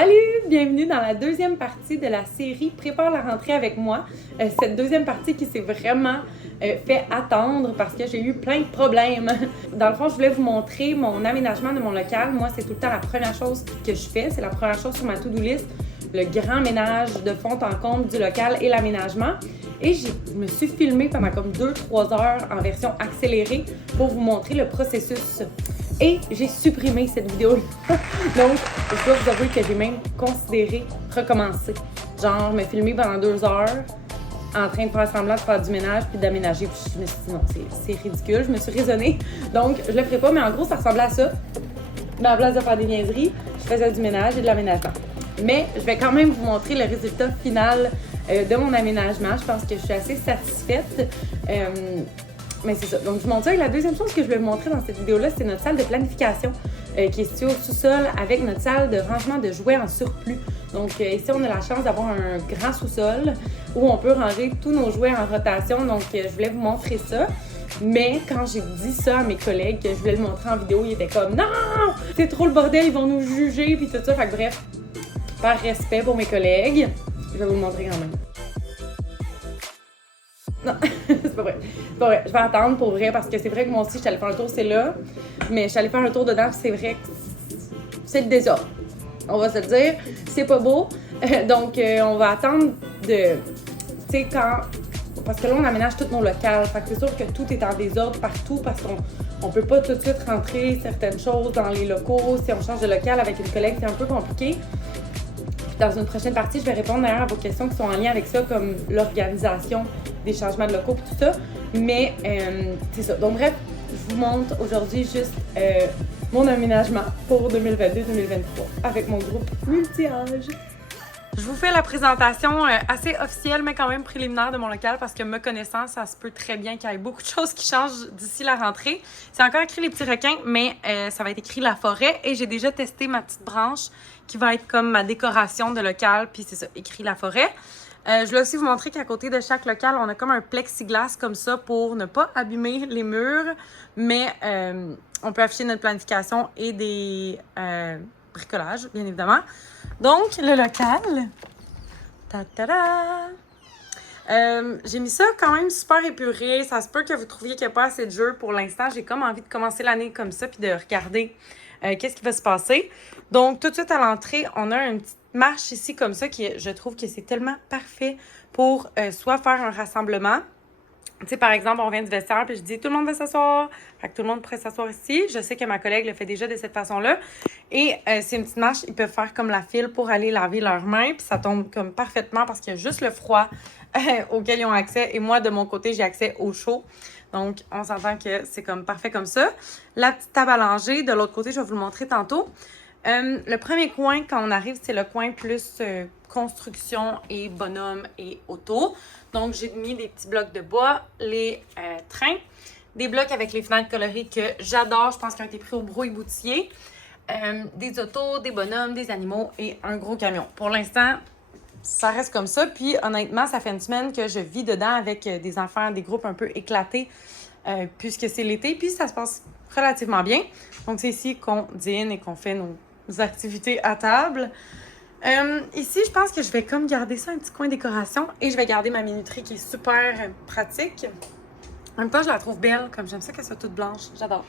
Salut! Bienvenue dans la deuxième partie de la série Prépare la rentrée avec moi. Cette deuxième partie qui s'est vraiment fait attendre parce que j'ai eu plein de problèmes. Dans le fond, je voulais vous montrer mon aménagement de mon local. Moi, c'est tout le temps la première chose que je fais. C'est la première chose sur ma to-do list. Le grand ménage de fond en comble du local et l'aménagement. Et je me suis filmée pendant comme 2-3 heures en version accélérée pour vous montrer le processus. Et j'ai supprimé cette vidéo-là. Donc, je dois vous avouer que j'ai même considéré recommencer. Genre, me filmer pendant 2 heures en train de faire semblant de faire du ménage puis d'aménager. Puis je me suis dit non, c'est ridicule. Je me suis raisonnée. Donc, je le ferai pas, mais en gros, ça ressemblait à ça. Mais à la place de faire des niaiseries, je faisais du ménage et de l'aménagement. Mais je vais quand même vous montrer le résultat final de mon aménagement. Je pense que je suis assez satisfaite. Mais c'est ça. Donc, je vous montre ça. Et la deuxième chose que je vais vous montrer dans cette vidéo-là, c'est notre salle de planification qui est située au sous-sol avec notre salle de rangement de jouets en surplus. Donc, ici, on a la chance d'avoir un grand sous-sol où on peut ranger tous nos jouets en rotation. Donc, je voulais vous montrer ça. Mais quand j'ai dit ça à mes collègues, que je voulais le montrer en vidéo, ils étaient comme « Non! C'est trop le bordel, ils vont nous juger! » Puis tout ça. Fait que bref, par respect pour mes collègues, je vais vous le montrer quand même. Non, c'est pas vrai. C'est pas vrai. Je vais attendre pour vrai parce que c'est vrai que moi aussi, je suis allée faire un tour, c'est là. Mais je suis allée faire un tour dedans, c'est vrai que c'est le désordre. On va se le dire. C'est pas beau. Donc, on va attendre de. Tu sais, quand. Parce que là, on aménage tous nos locales. Fait que c'est sûr que tout est en désordre partout parce qu'on peut pas tout de suite rentrer certaines choses dans les locaux. Si on change de local avec une collègue, c'est un peu compliqué. Dans une prochaine partie, je vais répondre d'ailleurs à vos questions qui sont en lien avec ça, comme l'organisation des changements de locaux et tout ça. Mais c'est ça. Donc bref, je vous montre aujourd'hui juste mon aménagement pour 2022-2023 avec mon groupe multi-âge. Je vous fais la présentation assez officielle, mais quand même préliminaire de mon local parce que me connaissant, ça se peut très bien qu'il y ait beaucoup de choses qui changent d'ici la rentrée. C'est encore écrit les petits requins, mais ça va être écrit la forêt et j'ai déjà testé ma petite branche qui va être comme ma décoration de local, puis c'est ça, écrit la forêt. Je voulais aussi vous montrer qu'à côté de chaque local, on a comme un plexiglas comme ça pour ne pas abîmer les murs, mais on peut afficher notre planification et des bricolages, bien évidemment. Donc, le local, j'ai mis ça quand même super épuré. Ça se peut que vous trouviez qu'il n'y a pas assez de jeux pour l'instant. J'ai comme envie de commencer l'année comme ça puis de regarder qu'est-ce qui va se passer. Donc, tout de suite à l'entrée, on a une petite marche ici comme ça qui, je trouve que c'est tellement parfait pour soit faire un rassemblement. Tu sais, par exemple, on vient du vestiaire puis je dis « Tout le monde va s'asseoir ». Fait que tout le monde pourrait s'asseoir ici. Je sais que ma collègue le fait déjà de cette façon-là. Et c'est une petite marche, ils peuvent faire comme la file pour aller laver leurs mains. Puis ça tombe comme parfaitement parce qu'il y a juste le froid auquel ils ont accès. Et moi, de mon côté, j'ai accès au chaud. Donc, on s'entend que c'est comme parfait comme ça. La petite table à langer, de l'autre côté, je vais vous le montrer tantôt. Le premier coin, quand on arrive, c'est le coin plus construction et bonhomme et auto. Donc, j'ai mis des petits blocs de bois, les trains, des blocs avec les fenêtres colorées que j'adore. Je pense qu'ils ont été pris au Brouille-Boutier. Des autos, des bonhommes, des animaux et un gros camion. Pour l'instant, ça reste comme ça. Puis, honnêtement, ça fait une semaine que je vis dedans avec des enfants, des groupes un peu éclatés puisque c'est l'été. Puis, ça se passe relativement bien. Donc, c'est ici qu'on dîne et qu'on fait nos activités à table. Ici, je pense que je vais comme garder ça un petit coin décoration et je vais garder ma minuterie qui est super pratique. En même temps, je la trouve belle, comme j'aime ça qu'elle soit toute blanche. J'adore.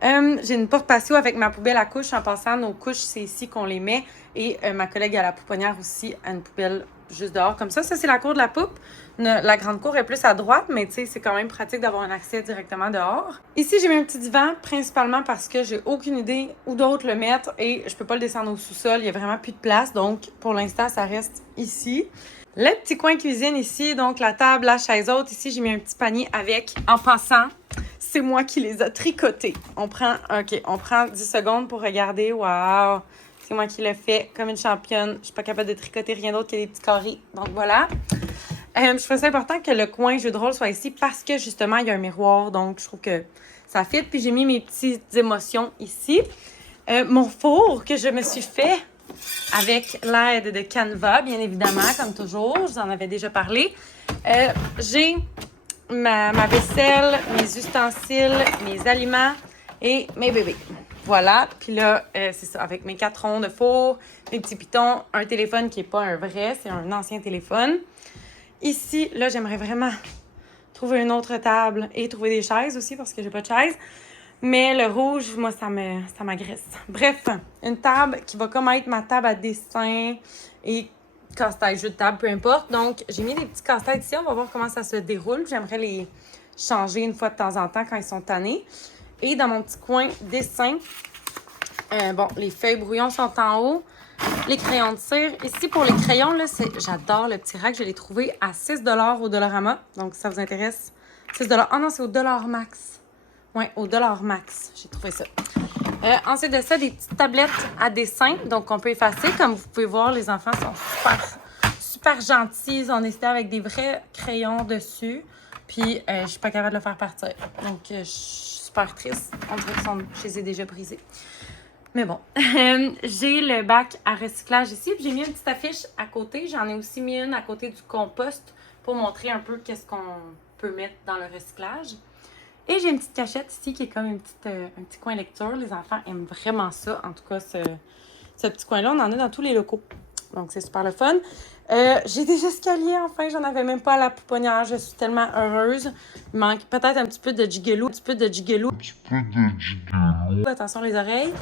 J'ai une porte patio avec ma poubelle à couches. En passant, nos couches, c'est ici qu'on les met. Et ma collègue à la pouponnière aussi a une poubelle juste dehors comme ça. Ça, c'est la cour de la poupe. La grande cour est plus à droite, mais tu sais, c'est quand même pratique d'avoir un accès directement dehors. Ici, j'ai mis un petit divan, principalement parce que j'ai aucune idée où d'autre le mettre et je peux pas le descendre au sous-sol. Il y a vraiment plus de place, donc pour l'instant, ça reste ici. Le petit coin cuisine ici, donc la table, la chaise haute. Ici, j'ai mis un petit panier avec, en passant, c'est moi qui les a tricotés. On prend 10 secondes pour regarder. Waouh! C'est moi qui l'ai fait comme une championne. Je suis pas capable de tricoter rien d'autre que des petits carrés. Donc voilà. Je trouve ça important que le coin jeu de rôle soit ici parce que justement, il y a un miroir. Donc, je trouve que ça fit. Puis j'ai mis mes petites émotions ici. Mon four que je me suis fait avec l'aide de Canva, bien évidemment, comme toujours. Je vous en avais déjà parlé. J'ai ma vaisselle, mes ustensiles, mes aliments et mes bébés. Voilà. Puis là, c'est ça, avec mes 4 ronds de four, mes petits pitons, un téléphone qui n'est pas un vrai, c'est un ancien téléphone. Ici, là, j'aimerais vraiment trouver une autre table et trouver des chaises aussi parce que j'ai pas de chaise. Mais le rouge, moi, ça m'agresse. Bref, une table qui va comme être ma table à dessin et casse-tête, jeu de table, peu importe. Donc, j'ai mis des petits casse-têtes ici. On va voir comment ça se déroule. J'aimerais les changer une fois de temps en temps quand ils sont tannés. Et dans mon petit coin dessin, bon, les feuilles brouillons sont en haut. Les crayons de cire. Ici, pour les crayons, là, j'adore le petit rack. Je l'ai trouvé à 6 au Dollarama. Donc, si ça vous intéresse, 6 Ah non, c'est au Dollar Max. Oui, au Dollar Max. J'ai trouvé ça. Ensuite de ça, des petites tablettes à dessin. Donc, on peut effacer. Comme vous pouvez voir, les enfants sont super gentils. Ils ont décidé avec des vrais crayons dessus. Puis, je suis pas capable de le faire partir. Donc, je suis super triste. On dirait que je les ai déjà brisés. Mais bon, j'ai le bac à recyclage ici. J'ai mis une petite affiche à côté. J'en ai aussi mis une à côté du compost pour montrer un peu qu'est-ce qu'on peut mettre dans le recyclage. Et j'ai une petite cachette ici qui est comme un petit coin lecture. Les enfants aiment vraiment ça. En tout cas, ce petit coin-là, on en a dans tous les locaux. Donc, c'est super le fun. J'ai des escaliers, enfin. J'en avais même pas à la pouponnière. Je suis tellement heureuse. Il manque peut-être un petit peu de gigolo. Attention les oreilles.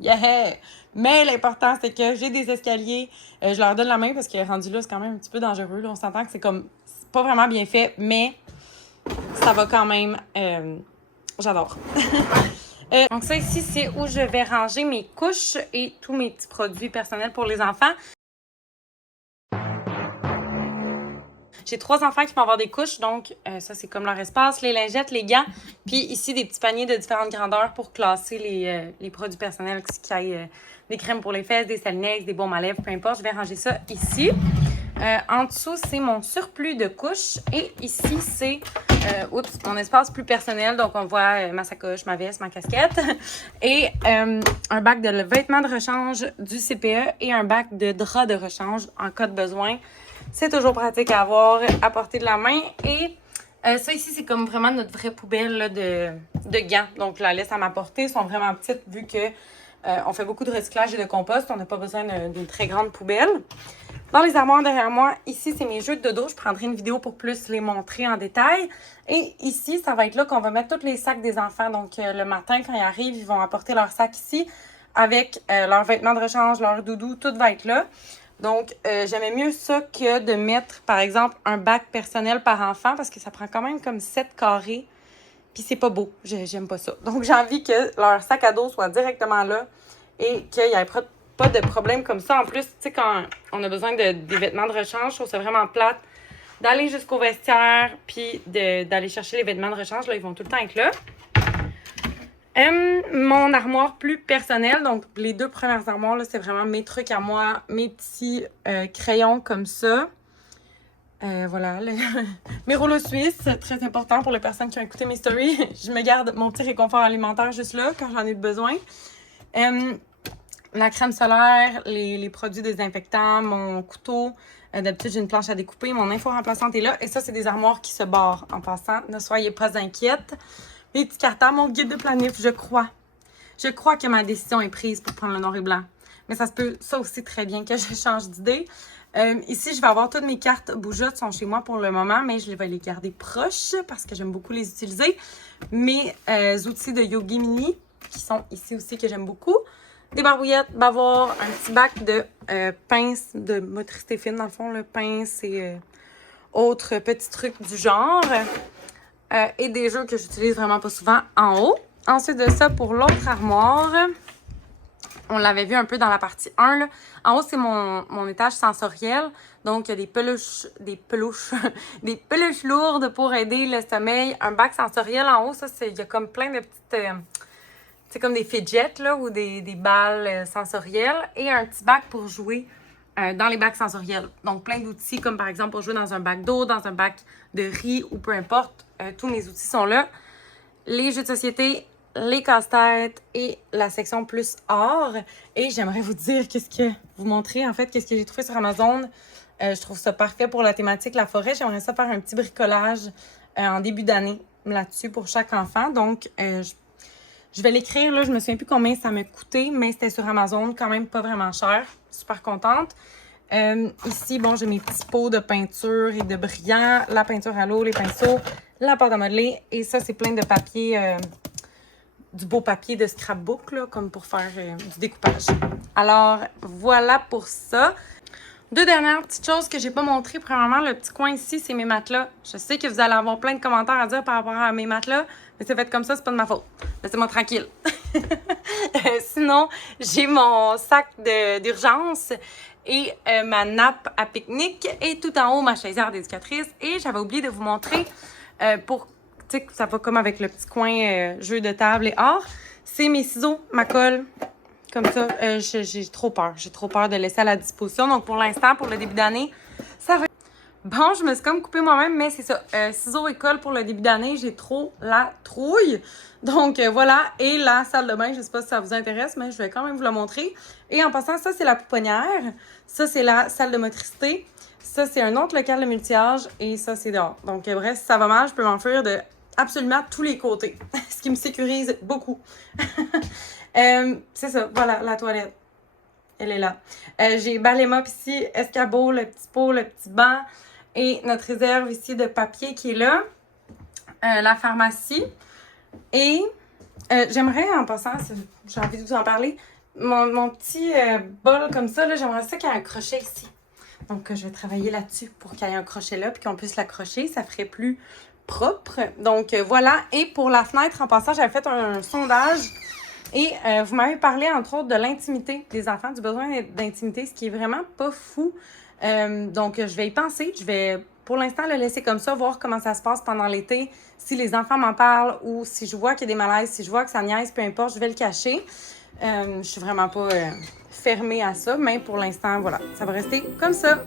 Yeah! Mais l'important, c'est que j'ai des escaliers. Je leur donne la main parce que rendu là, c'est quand même un petit peu dangereux. Là. On s'entend que c'est pas vraiment bien fait, mais ça va quand même. J'adore. Donc ça ici, c'est où je vais ranger mes couches et tous mes petits produits personnels pour les enfants. J'ai 3 enfants qui vont avoir des couches, donc ça, c'est comme leur espace. Les lingettes, les gants, puis ici, des petits paniers de différentes grandeurs pour classer les produits personnels, qu'il y ait des crèmes pour les fesses, des Salinex, des baumes à lèvres, peu importe. Je vais ranger ça ici. En dessous, c'est mon surplus de couches. Et ici, c'est mon espace plus personnel. Donc, on voit ma sacoche, ma veste, ma casquette. Et un bac de vêtements de rechange du CPE et un bac de draps de rechange en cas de besoin. C'est toujours pratique à avoir à portée de la main. Et ça ici, c'est comme vraiment notre vraie poubelle là, de gants. Donc, la laisse à ma portée sont vraiment petites vu que on fait beaucoup de recyclage et de compost. On n'a pas besoin d'une très grande poubelle. Dans les armoires derrière moi, ici, c'est mes jeux de dodo. Je prendrai une vidéo pour plus les montrer en détail. Et ici, ça va être là qu'on va mettre tous les sacs des enfants. Donc, le matin, quand ils arrivent, ils vont apporter leur sac ici avec leurs vêtements de rechange, leur doudou, tout va être là. Donc, j'aimais mieux ça que de mettre, par exemple, un bac personnel par enfant parce que ça prend quand même comme 7 carrés. Puis c'est pas beau. J'aime pas ça. Donc, j'ai envie que leur sac à dos soit directement là et qu'il n'y ait pas de problème comme ça. En plus, tu sais, quand on a besoin des vêtements de rechange, je trouve ça vraiment plate d'aller jusqu'au vestiaire puis d'aller chercher les vêtements de rechange. Là, ils vont tout le temps être là. Mon armoire plus personnelle, donc les 2 premières armoires, là, c'est vraiment mes trucs à moi, mes petits crayons comme ça. Voilà, mes rouleaux suisses, très important pour les personnes qui ont écouté mes stories. Je me garde mon petit réconfort alimentaire juste là quand j'en ai besoin. La crème solaire, les produits désinfectants, mon couteau. D'habitude, j'ai une planche à découper. Mon info remplaçante est là. Et ça, c'est des armoires qui se barrent en passant. Ne soyez pas inquiètes. Mes petits cartons, mon guide de planif, je crois. Je crois que ma décision est prise pour prendre le noir et blanc. Mais ça se peut, ça aussi, très bien que je change d'idée. Ici, je vais avoir toutes mes cartes bougeottes sont chez moi pour le moment, mais je vais les garder proches parce que j'aime beaucoup les utiliser. Mes outils de Yogi Mini qui sont ici aussi que j'aime beaucoup. Des barbouillettes, bavoirs, un petit bac de pinces de motricité fine, dans le fond, le pince et autres petits trucs du genre. Et des jeux que j'utilise vraiment pas souvent en haut. Ensuite de ça, pour l'autre armoire, on l'avait vu un peu dans la partie 1. Là. En haut, c'est mon étage sensoriel. Donc, il y a des peluches, des peluches lourdes pour aider le sommeil. Un bac sensoriel en haut, ça, il y a comme plein de petites... c'est comme des fidgets là, ou des balles sensorielles. Et un petit bac pour jouer dans les bacs sensoriels. Donc, plein d'outils, comme par exemple pour jouer dans un bac d'eau, dans un bac de riz ou peu importe. Tous mes outils sont là. Les jeux de société, les casse-têtes et la section plus art. Et j'aimerais vous dire vous montrer en fait qu'est-ce que j'ai trouvé sur Amazon. Je trouve ça parfait pour la thématique la forêt. J'aimerais ça faire un petit bricolage en début d'année là-dessus pour chaque enfant. Donc, Je vais l'écrire, là, je me souviens plus combien ça m'a coûté, mais c'était sur Amazon, quand même pas vraiment cher. Super contente. Ici, bon, j'ai mes petits pots de peinture et de brillants, la peinture à l'eau, les pinceaux, la pâte à modeler. Et ça, c'est plein de papier, du beau papier de scrapbook, là, comme pour faire du découpage. Alors, voilà pour ça. Deux dernières petites choses que j'ai pas montrées. Premièrement, le petit coin ici, c'est mes matelas. Je sais que vous allez avoir plein de commentaires à dire par rapport à mes matelas, mais c'est fait comme ça, c'est pas de ma faute. Laissez-moi tranquille. Sinon, j'ai mon sac d'urgence et ma nappe à pique-nique et tout en haut, ma chaisière d'éducatrice. Et j'avais oublié de vous montrer pour, tu sais, ça va comme avec le petit coin jeu de table et or. C'est mes ciseaux, ma colle. Comme ça, j'ai trop peur. J'ai trop peur de laisser à la disposition. Donc, pour l'instant, pour le début d'année, ça va. Bon, je me suis comme coupée moi-même, mais c'est ça. Ciseaux et colle pour le début d'année, j'ai trop la trouille. Donc, voilà. Et la salle de bain, je sais pas si ça vous intéresse, mais je vais quand même vous la montrer. Et en passant, ça, c'est la pouponnière. Ça, c'est la salle de motricité. Ça, c'est un autre local de multi-âge. Et ça, c'est dehors. Donc, bref, si ça va mal, je peux m'enfuir de absolument tous les côtés. Ce qui me sécurise beaucoup. C'est ça, voilà, la toilette. Elle est là. J'ai Balémop ici, escabeau, le petit pot, le petit banc et notre réserve ici de papier qui est là. La pharmacie. Et j'aimerais, en passant, j'ai envie de vous en parler, mon petit bol comme ça, là, j'aimerais ça qu'il y ait un crochet ici. Donc, je vais travailler là-dessus pour qu'il y ait un crochet là puis qu'on puisse l'accrocher. Ça ferait plus propre. Donc, voilà. Et pour la fenêtre, en passant, j'avais fait un sondage. Et vous m'avez parlé, entre autres, de l'intimité des enfants, du besoin d'intimité, ce qui est vraiment pas fou. Donc, je vais y penser. Je vais, pour l'instant, le laisser comme ça, voir comment ça se passe pendant l'été. Si les enfants m'en parlent ou si je vois qu'il y a des malaises, si je vois que ça niaise, peu importe, je vais le cacher. Je suis vraiment pas fermée à ça, mais pour l'instant, voilà, ça va rester comme ça.